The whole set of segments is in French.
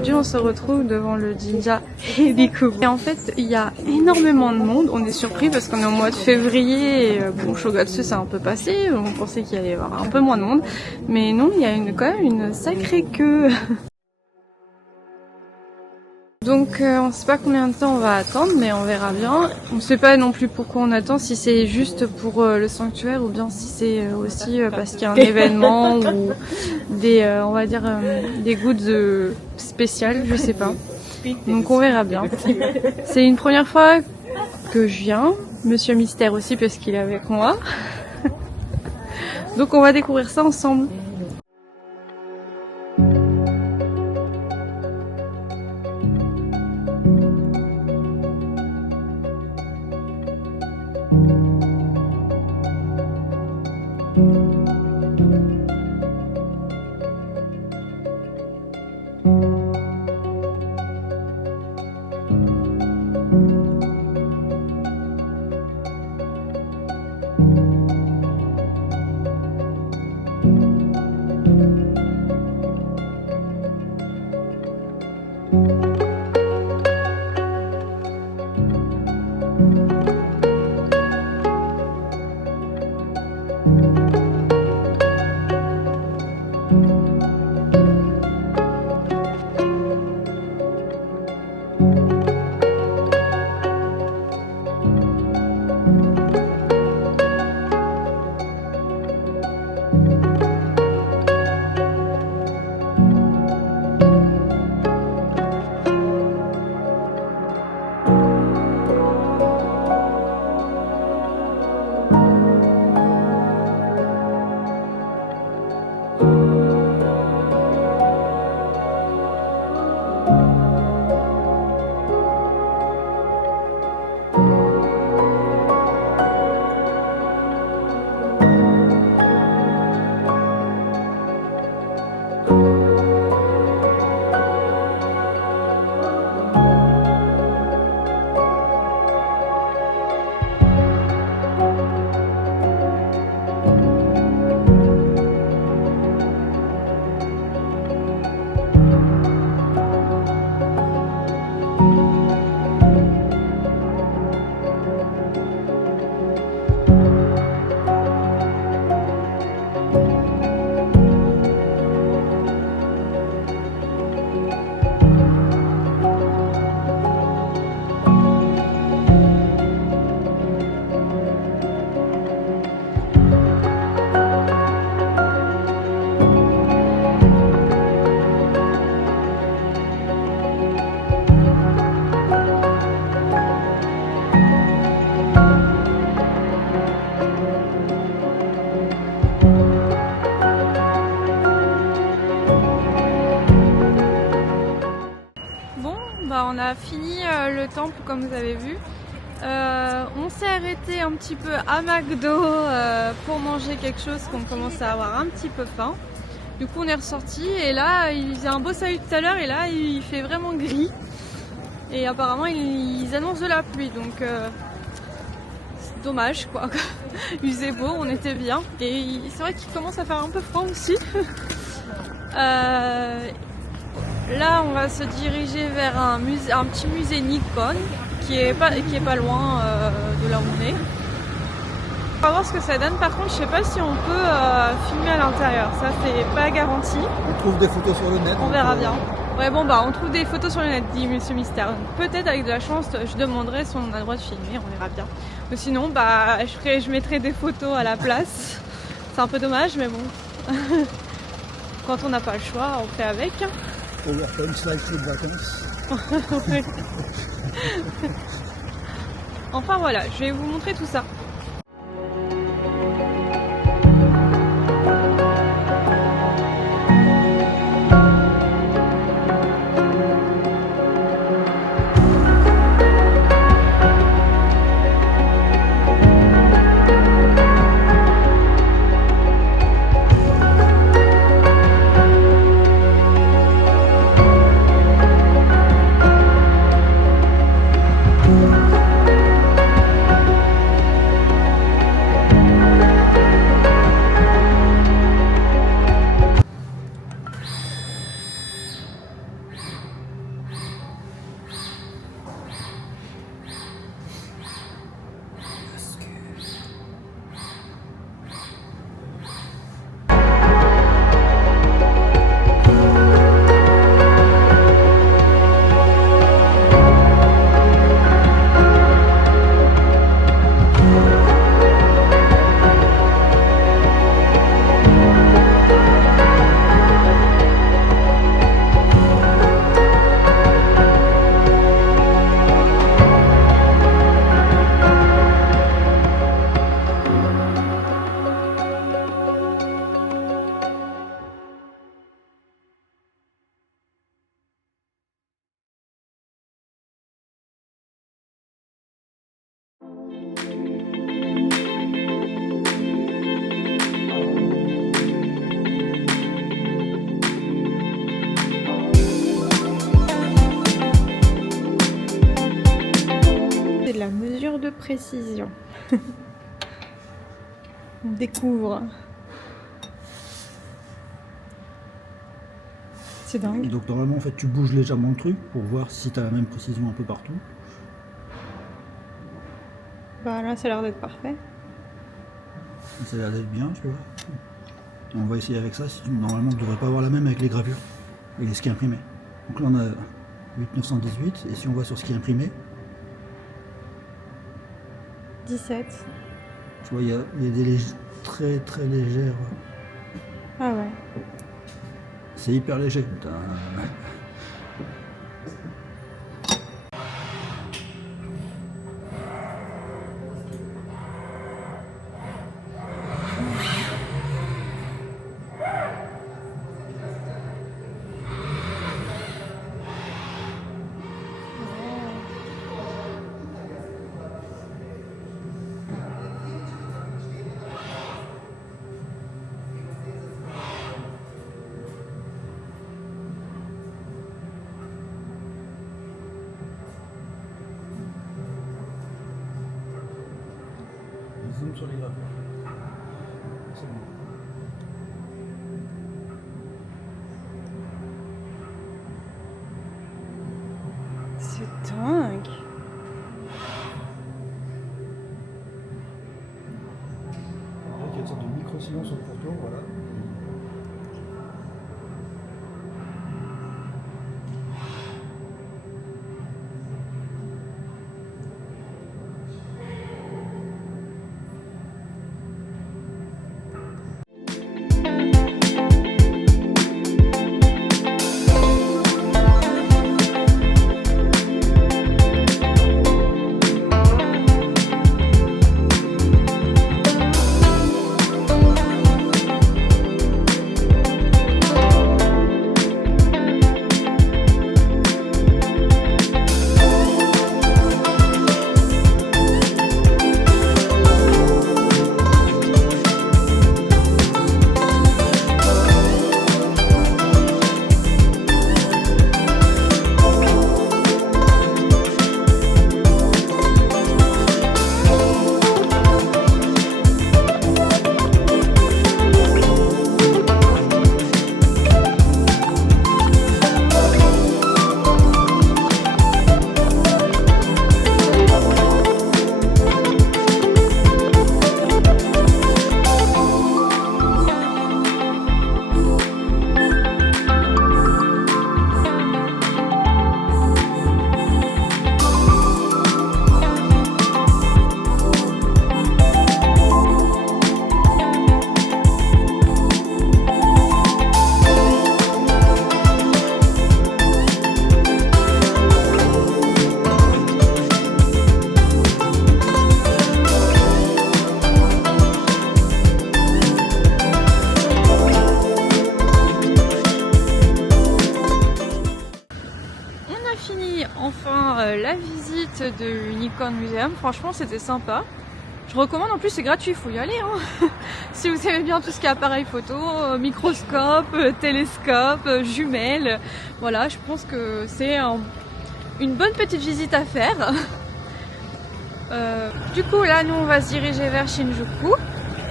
aujourd'hui on se retrouve devant le Jinja Herikubu. Et en fait il y a énormément de monde, on est surpris parce qu'on est au mois de février et bon Shogatsu c'est un peu passé, on pensait qu'il allait y avoir un peu moins de monde. Mais non, il y a quand même une sacrée queue. Donc on ne sait pas combien de temps on va attendre, mais on verra bien. On ne sait pas non plus pourquoi on attend, si c'est juste pour le sanctuaire ou bien si c'est aussi parce qu'il y a un événement ou des, on va dire, des goods spéciales, je sais pas. Donc on verra bien. C'est une première fois que je viens, Monsieur Mystère aussi parce qu'il est avec moi. Donc on va découvrir ça ensemble. On a fini le temple comme vous avez vu. On s'est arrêté un petit peu à McDo pour manger quelque chose qu'on commençait à avoir un petit peu faim. Du coup on est ressorti et là il faisait un beau soleil tout à l'heure et là il fait vraiment gris. Et apparemment ils annoncent de la pluie donc c'est dommage quoi. Il faisait beau, on était bien. Et c'est vrai qu'il commence à faire un peu froid aussi. Là, on va se diriger vers un petit musée Nikon qui est pas loin de là où on est. On va voir ce que ça donne. Par contre, je sais pas si on peut filmer à l'intérieur. Ça, c'est pas garanti. On trouve des photos sur le net. On verra bien. Ouais, bon, bah, on trouve des photos sur le net, dit Monsieur Mystère. Peut-être avec de la chance, je demanderai si on a le droit de filmer. On verra bien. Mais sinon, bah, je mettrai des photos à la place. C'est un peu dommage, mais bon. Quand on n'a pas le choix, on fait avec. Overtime slash de vacances. Enfin voilà, je vais vous montrer tout ça. précision. On découvre. C'est dingue. Donc normalement en fait tu bouges légèrement le truc pour voir si tu as la même précision un peu partout. Bah là ça a l'air d'être parfait. Ça a l'air d'être bien, tu vois. Et on va essayer avec ça. Normalement, on ne devrait pas avoir la même avec les gravures et ce qui est imprimé. Donc là, on a 8918. Et si on va sur ce qui est imprimé, 17. tu vois, il y a des très très légères. Ah ouais. C'est hyper léger. Zoom sur les gravures. C'est bon. C'est dingue. Il y a une sorte de micro-sillon sur le pourtour, voilà. La visite de Unicorn Museum, franchement c'était sympa. Je recommande, en plus c'est gratuit, il faut y aller hein. Si vous aimez bien tout ce qui est appareil photo, microscope, télescope, jumelles, voilà, je pense que c'est une bonne petite visite à faire. Du coup là nous on va se diriger vers Shinjuku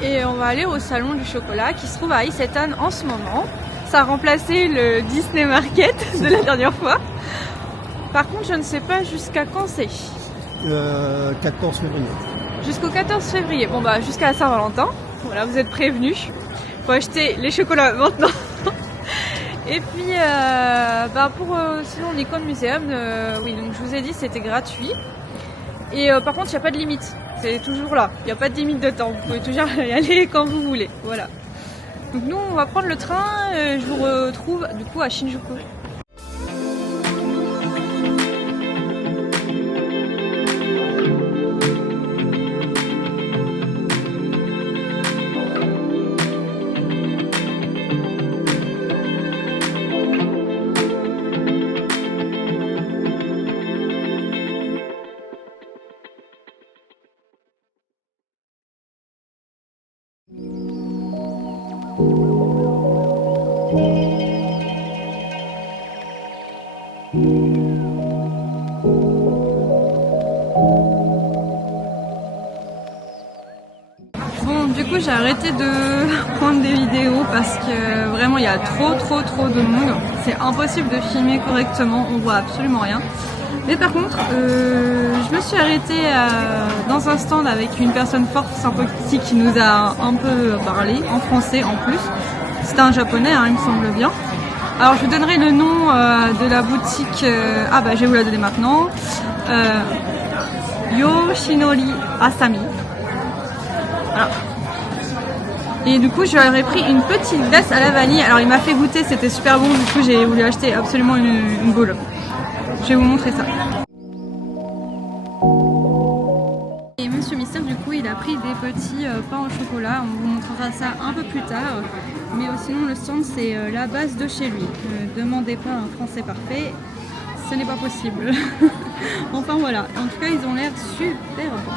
et on va aller au salon du chocolat qui se trouve à Isetan en ce moment. Ça a remplacé le Disney Market de la dernière fois. Par contre, je ne sais pas jusqu'à quand c'est. 14 février. Jusqu'au 14 février. Bon bah jusqu'à Saint-Valentin. Voilà, vous êtes prévenus. Faut acheter les chocolats maintenant. Et puis, pour sinon Nikon Museum, oui, donc je vous ai dit c'était gratuit. Et par contre, il n'y a pas de limite. C'est toujours là. Il n'y a pas de limite de temps. Vous pouvez toujours y aller quand vous voulez. Voilà. Donc nous, on va prendre le train. Je vous retrouve du coup à Shinjuku. Bon, du coup j'ai arrêté de prendre des vidéos parce que vraiment il y a trop de monde. C'est impossible de filmer correctement, on voit absolument rien. Mais par contre, je me suis arrêtée dans un stand avec une personne fort sympathique qui nous a un peu parlé, en français en plus. C'était un japonais, hein, il me semble bien. Alors je vous donnerai le nom de la boutique, je vais vous la donner maintenant. Yoshinori Asami. Voilà. Et du coup je lui aurais pris une petite glace à la vanille. Alors il m'a fait goûter, c'était super bon, du coup j'ai voulu acheter absolument une boule. Je vais vous montrer ça. Et Monsieur Mystère, du coup, il a pris des petits pains au chocolat. On vous montrera ça un peu plus tard. Mais sinon, le stand, c'est la base de chez lui. Ne demandez pas un français parfait, ce n'est pas possible. Enfin voilà. En tout cas, ils ont l'air super bons.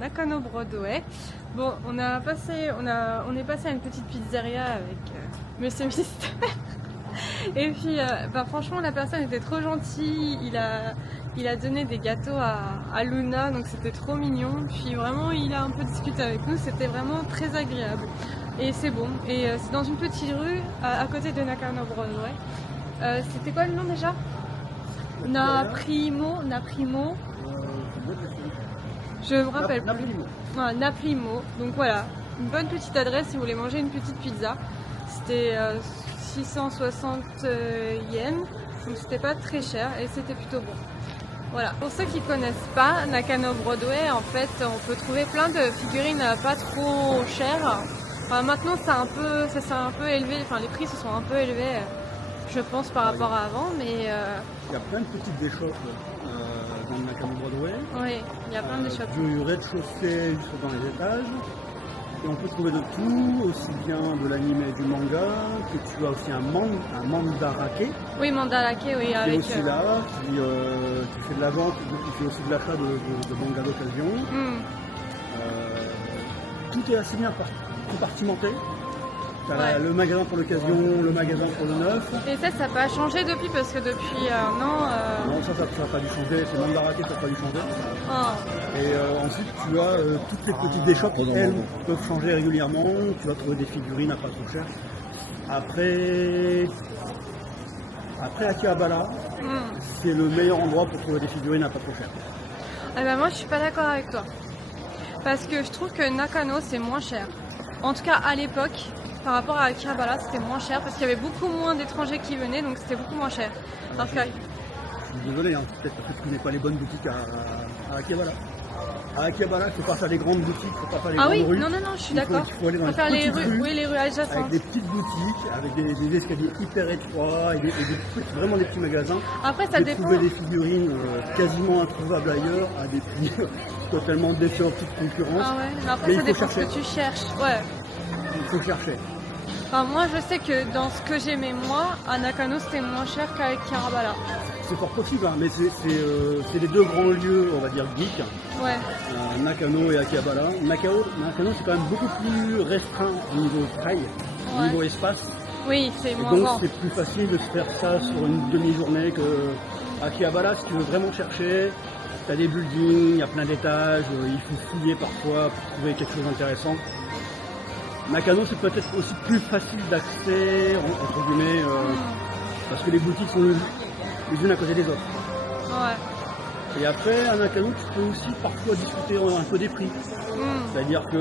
Nakano Broadway. Bon, on est passé à une petite pizzeria avec Monsieur Mystère. Et puis, franchement, la personne était trop gentille. Il a donné des gâteaux à Luna, donc c'était trop mignon. Puis vraiment, il a un peu discuté avec nous. C'était vraiment très agréable. Et c'est bon. Et c'est dans une petite rue à côté de Nakano Broadway. C'était quoi le nom déjà? Naprimo. Je me rappelle plus. Voilà, Naprimo. Donc voilà, une bonne petite adresse si vous voulez manger une petite pizza. C'était 660 yens, donc c'était pas très cher et c'était plutôt bon. Voilà. Pour ceux qui connaissent pas Nakano Broadway, en fait, on peut trouver plein de figurines pas trop chères. Enfin, maintenant, ça s'est un peu élevé. Enfin, les prix se sont un peu élevés, je pense, par rapport à avant, mais. Il y a plein de petites échoppes dans le Nakano Broadway. Oui, il y a plein d'échoppes. Du rez-de-chaussée jusque dans les étages. Et on peut trouver de tout, aussi bien de l'anime et du manga, que tu as aussi un mandarake. Oui, mandarake, oui. Qui avec, est aussi là, qui fait de la vente, qui fait aussi de l'achat de manga d'occasion. Tout est assez bien compartimenté. Ouais. Le magasin pour l'occasion, le magasin pour le neuf. Et ça n'a pas changé depuis, parce que depuis un an... Non, ça n'a pas dû changer, c'est mandarake, ça n'a pas dû changer. Oh. Et ensuite, tu as toutes les petites échoppes, elles peuvent changer régulièrement. Tu vas trouver des figurines à pas trop cher. Après Akihabara, c'est le meilleur endroit pour trouver des figurines à pas trop cher. Eh ben moi, je suis pas d'accord avec toi. Parce que je trouve que Nakano, c'est moins cher. En tout cas, à l'époque, par rapport à Akihabara, c'était moins cher parce qu'il y avait beaucoup moins d'étrangers qui venaient, donc c'était beaucoup moins cher. Je suis désolé, hein, peut-être parce que tu connais pas les bonnes boutiques à Akihabara. À Akihabara, il faut pas faire les grandes boutiques, il faut pas faire les grandes rues. Non, je suis d'accord. Il faut aller dans les faire les rues, oui, les rues adjacentes. Avec des petites boutiques, avec des escaliers hyper étroits et vraiment des petits magasins. Après, ça dépend. Trouver des figurines quasiment introuvables ailleurs à des prix totalement défiant toute concurrence. Ah ouais, mais après, ça dépend ce que tu cherches. Ouais. Il faut chercher. Enfin, moi, je sais que dans ce que j'aimais moi, à Nakano, c'était moins cher qu'à Akihabara. C'est fort possible, hein, mais c'est les deux grands lieux, on va dire, geeks. Ouais. Nakano et Akihabara. Nakano, c'est quand même beaucoup plus restreint au niveau taille, au niveau espace. Oui, c'est Et moins donc grand. c'est plus facile de se faire ça sur une demi-journée qu'à Akihabara. Si tu veux vraiment chercher, tu as des buildings, il y a plein d'étages, il faut fouiller parfois pour trouver quelque chose d'intéressant. Nakano, c'est peut-être aussi plus facile d'accès, entre guillemets, parce que les boutiques sont les unes à côté des autres. Ouais. Et après, à Nakano, tu peux aussi parfois discuter un peu des prix. C'est-à-dire que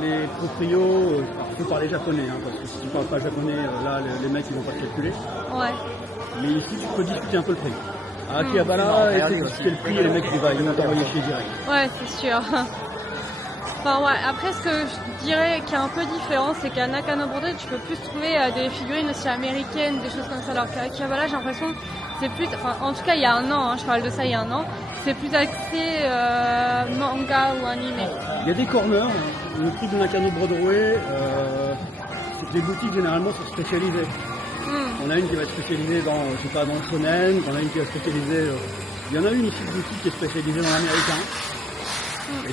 les proprios, alors il faut parler japonais, hein, parce que si tu ne parles pas japonais, là, les mecs, ils vont pas te calculer. Ouais. Mais ici, tu peux discuter un peu le prix. À Akihabara, essayer de discuter le prix et les mecs, ils vont t'envoyer chier direct. Ouais, c'est sûr. Enfin, ouais. Après, ce que je dirais qui est un peu différent, c'est qu'à Nakano Bordeaux, tu peux plus trouver des figurines aussi américaines, des choses comme ça. Alors qu'à Akihabara, j'ai l'impression que c'est plus... Enfin, en tout cas, il y a un an, hein, je parle de ça il y a un an, c'est plus axé manga ou animé. Il y a des corners. Le truc de Nakano Broadway, c'est que les boutiques généralement sont spécialisées. On a une qui va être spécialisée dans, je sais pas, dans le shonen, on a une qui va être spécialisée. Il y en a une ici de boutique qui est spécialisée dans l'américain.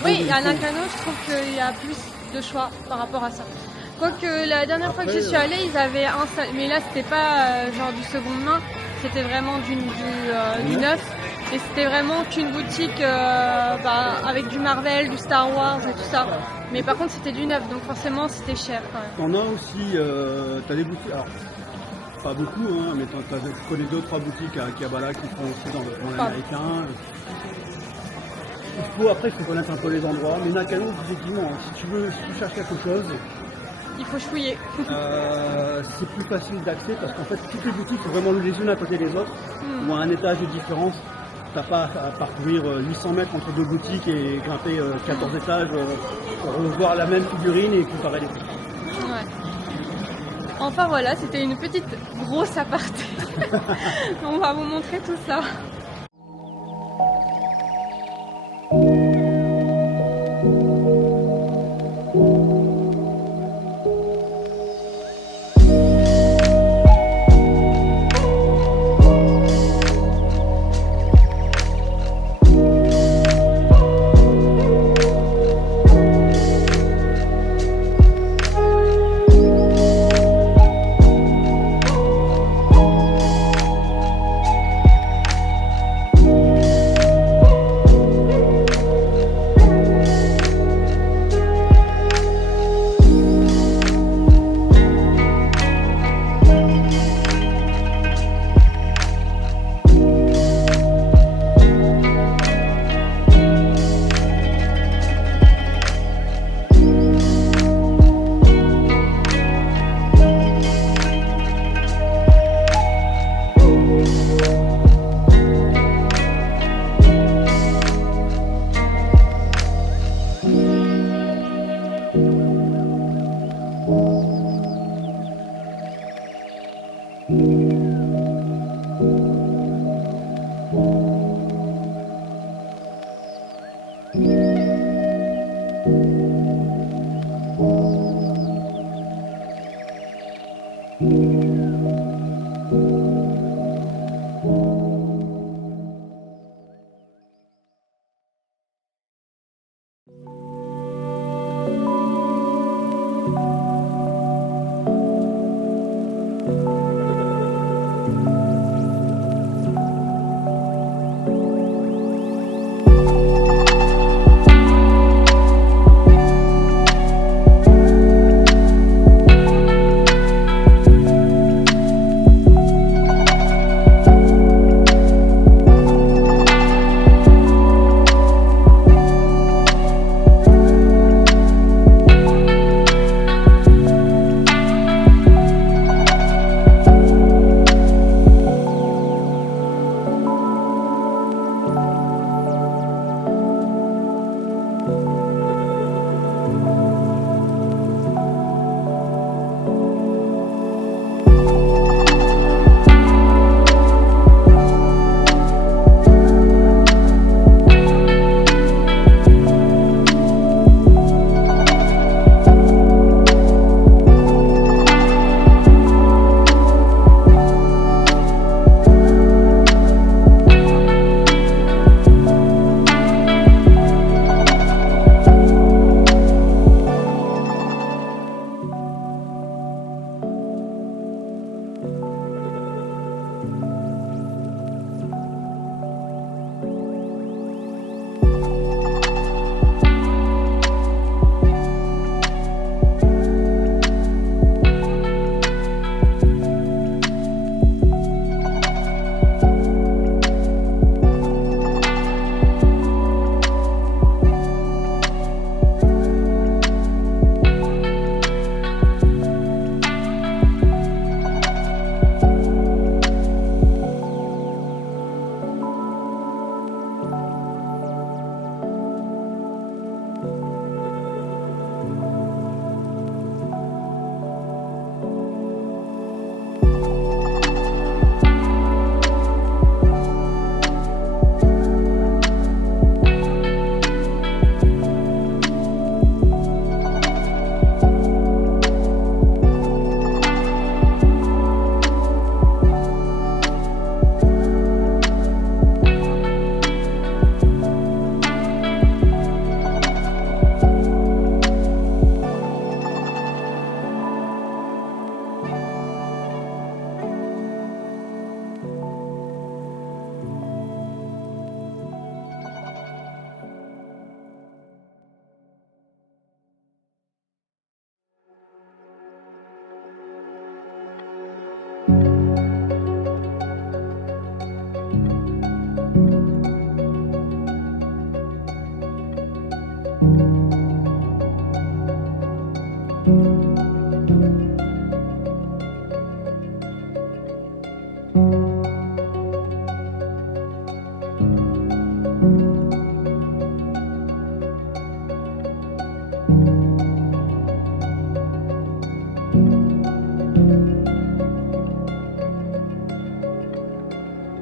Oui, à Nakano, je trouve qu'il y a plus de choix par rapport à ça. Quoique la dernière fois que j'y suis allée, ils avaient un seul, mais là c'était pas genre du seconde main, c'était vraiment du neuf. Et c'était vraiment qu'une boutique avec du Marvel, du Star Wars et tout ça. Mais par contre c'était du neuf, donc forcément c'était cher quand même. T'en as aussi, t'as des boutiques, alors pas beaucoup, hein, mais tu connais 2-3 boutiques à Akihabara qui font aussi dans l'américain. Après, il faut connaître un peu les endroits, mais Nakano, effectivement, si tu cherches quelque chose, il faut fouiller. c'est plus facile d'accès parce qu'en fait, toutes les boutiques sont vraiment les unes à côté des autres, ou à un étage de différence. T'as pas à parcourir 800 mètres entre deux boutiques et grimper 14 étages pour revoir la même figurine et comparer les prix. Ouais. Enfin voilà, c'était une petite grosse aparté. On va vous montrer tout ça.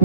Bon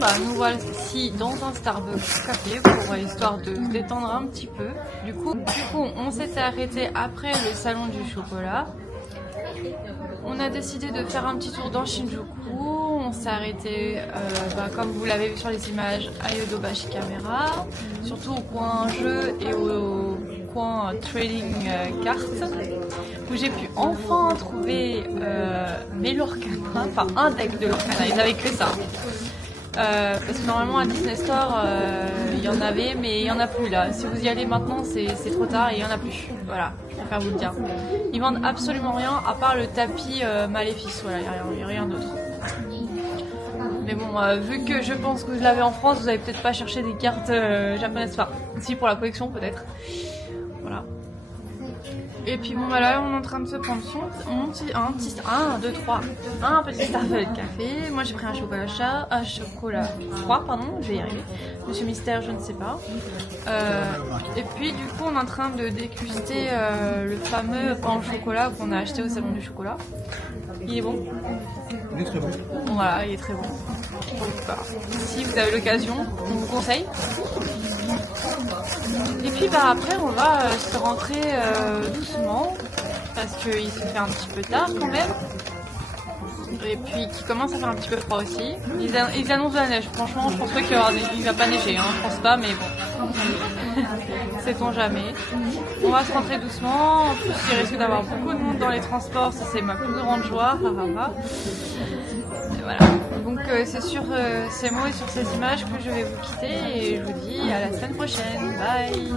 bah nous voici dans un Starbucks café pour histoire de se détendre un petit peu. Du coup on s'était arrêté après le salon du chocolat. On a décidé de faire un petit tour dans Shinjuku. On s'est arrêté, comme vous l'avez vu sur les images, à Yodobashi Camera, surtout au coin jeu et au coin trading cartes, où j'ai pu enfin trouver mes Lorcana, enfin un deck de Lorcana, ils n'avaient que ça. Parce que normalement à Disney Store il y en avait, mais il n'y en a plus là. Si vous y allez maintenant, c'est trop tard et il n'y en a plus. Voilà, je préfère vous le dire. Ils vendent absolument rien à part le tapis Maléfice, voilà, il n'y a rien d'autre. Mais bon, vu que je pense que vous l'avez en France, vous n'allez peut-être pas chercher des cartes japonaises, enfin, si pour la collection peut-être. Voilà. Et puis bon, voilà, on est en train de se prendre un petit Starbucks café. Moi j'ai pris un chocolat froid, pardon, je vais y arriver. Monsieur Mystère, je ne sais pas. Et puis du coup, on est en train de déguster le fameux pain au chocolat qu'on a acheté au salon du chocolat. Il est bon. Il est très bon. Voilà, il est très bon. Donc, bah, si vous avez l'occasion, on vous conseille. Et puis bah, après on va se rentrer doucement parce qu'il se fait un petit peu tard quand même. Et puis qu'il commence à faire un petit peu froid aussi. Ils annoncent de la neige, franchement je pense pas qu'il va pas neiger, hein. Je pense pas, mais bon. Sait-on jamais. On va se rentrer doucement, en plus il risque d'avoir beaucoup de monde dans les transports, ça c'est ma plus grande joie. Et voilà. Donc c'est sur ces mots et sur ces images que je vais vous quitter et je vous dis à la semaine prochaine. Bye.